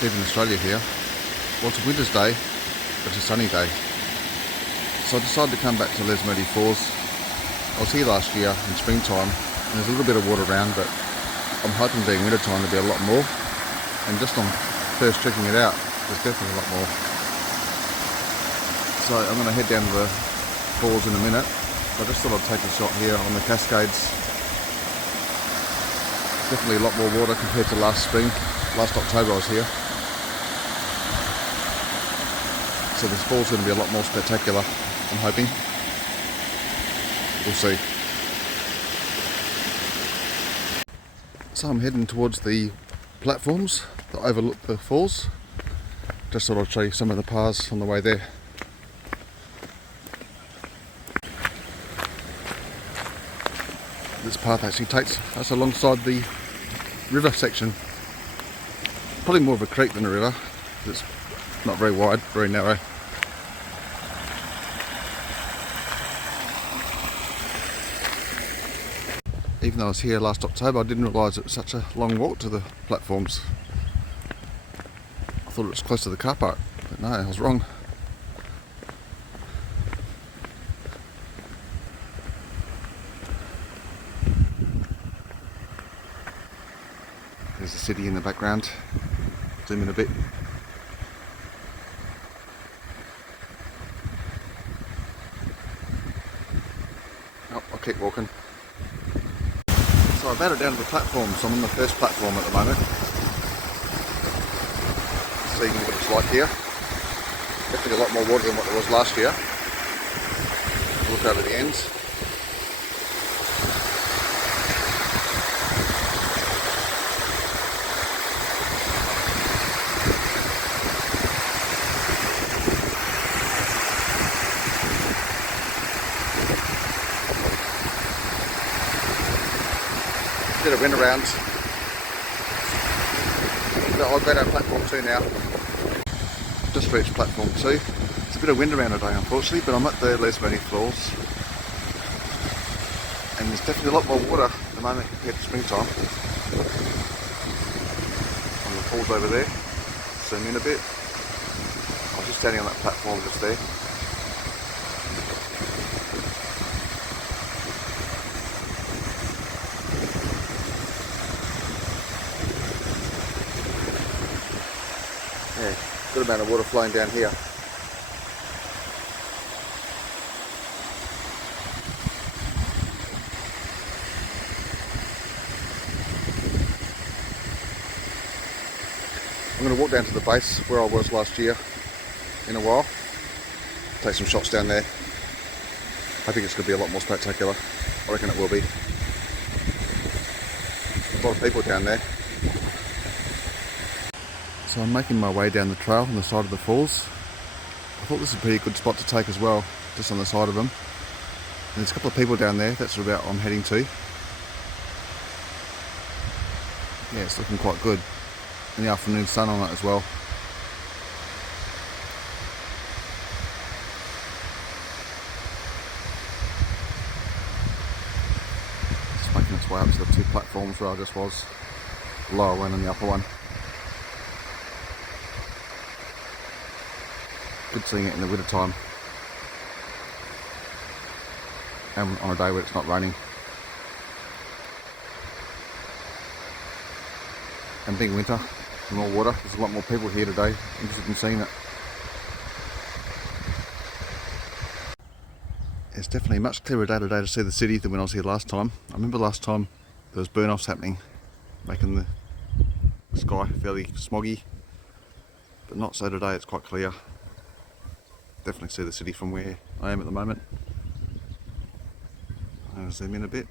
Even Australia here. Well, it's a winter's day, but it's a sunny day. So I decided to come back to Lesmurdie Falls. I was here last year in springtime, and there's a little bit of water around, but I'm hoping being wintertime there'll be a lot more. And just on first checking it out, there's definitely a lot more. So I'm going to head down to the falls in a minute. I just thought I'd take a shot here on the Cascades. Definitely a lot more water compared to last spring. Last October I was here. So this fall's going to be a lot more spectacular, I'm hoping. We'll see. So I'm heading towards the platforms that overlook the falls. Just thought I'd show you some of the paths on the way there. This path actually takes us alongside the river section. Probably more of a creek than a river. It's not very wide, very narrow. Even though I was here last October, I didn't realise it was such a long walk to the platforms. I thought it was close to the car park, but no, I was wrong. There's the city in the background. Zoom in a bit. Oh, I'll keep walking. So I've made it down to the platform, so I'm on the first platform at the moment. Seeing what it's like here. Definitely a lot more water than what there was last year. Look over the ends. Bit of wind around. I'll go down platform 2 now. Just reached platform 2. It's a bit of wind around today unfortunately, but I'm at the Lesmurdie Falls. And there's definitely a lot more water at the moment compared to springtime. On the falls over there. Zoom in a bit. I was just standing on that platform just there. Yeah, good amount of water flowing down here. I'm going to walk down to the base where I was last year in a while. Take some shots down there. I think it's going to be a lot more spectacular. I reckon it will be. A lot of people down there. So I'm making my way down the trail on the side of the falls. I thought this was a pretty good spot to take as well, just on the side of them. And there's a couple of people down there, that's about what I'm heading to. Yeah, it's looking quite good. And the afternoon sun on it as well. Just making its way up to the 2 platforms where I just was. The lower one and the upper one. Good seeing it in the winter time and on a day where it's not raining. And being winter, more water, there's a lot more people here today interested in seeing it. It's definitely a much clearer day today to see the city than when I was here last time. I remember last time there was burn-offs happening, making the sky fairly smoggy, but not so today, it's quite clear. Definitely see the city from where I am at the moment. I'll zoom in a bit.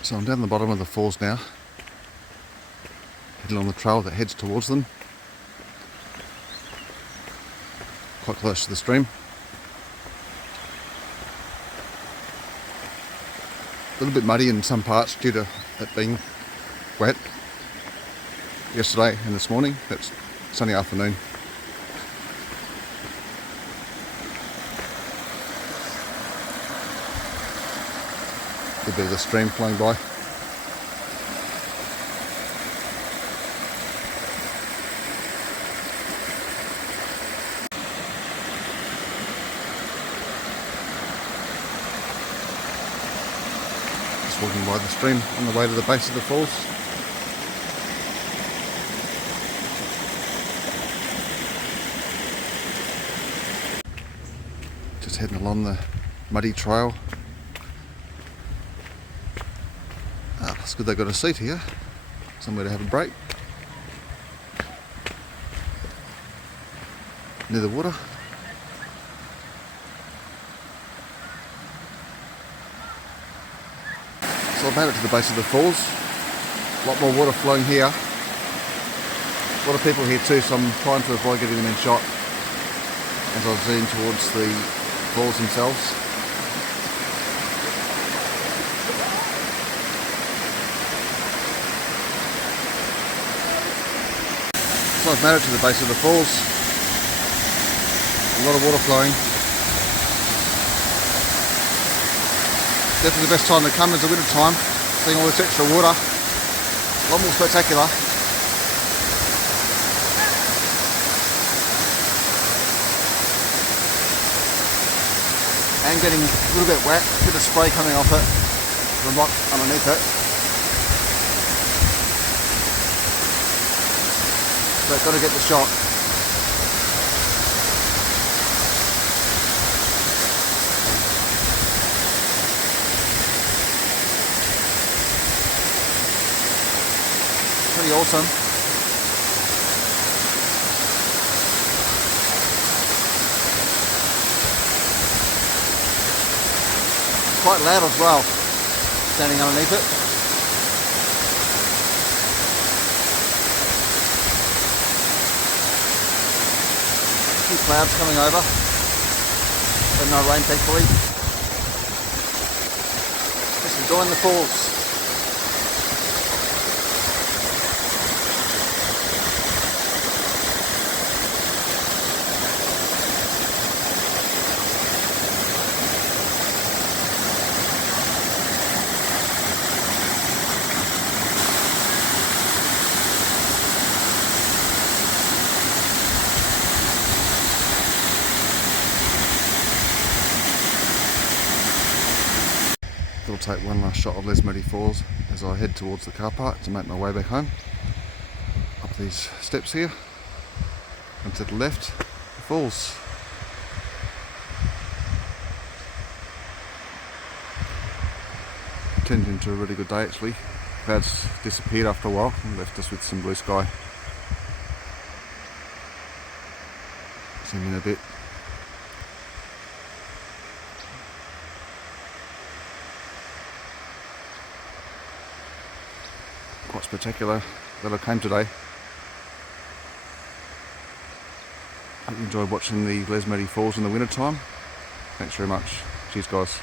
So I'm down the bottom of the falls now, heading on the trail that heads towards them. Quite close to the stream. A little bit muddy in some parts due to it being wet yesterday and this morning. It's sunny afternoon. A bit of the stream flowing by. Just walking by the stream on the way to the base of the falls. Just heading along the muddy trail. It's good they got a seat here, somewhere to have a break. Near the water. So I've made it to the base of the falls. A lot more water flowing here. A lot of people here too, so I'm trying to avoid getting them in shot as I zoom towards the falls themselves. So I've made it to the base of the falls. A lot of water flowing. Definitely the best time to come is the winter time. Seeing all this extra water. A lot more spectacular. And getting a little bit wet, a bit of spray coming off it. The rock underneath it. But got to get the shot. Pretty awesome. It's quite loud as well, standing underneath it. Clouds coming over, but no rain thankfully. Just enjoying the falls. I'll take one last shot of Lesmurdie Falls as I head towards the car park to make my way back home. Up these steps here, and to the left, the falls. Turned into a really good day actually. Clouds disappeared after a while and left us with some blue sky. Zoom in a bit. Quite spectacular that I came today. Hope you enjoyed watching the Lesmurdie Falls in the winter time. Thanks very much. Cheers guys.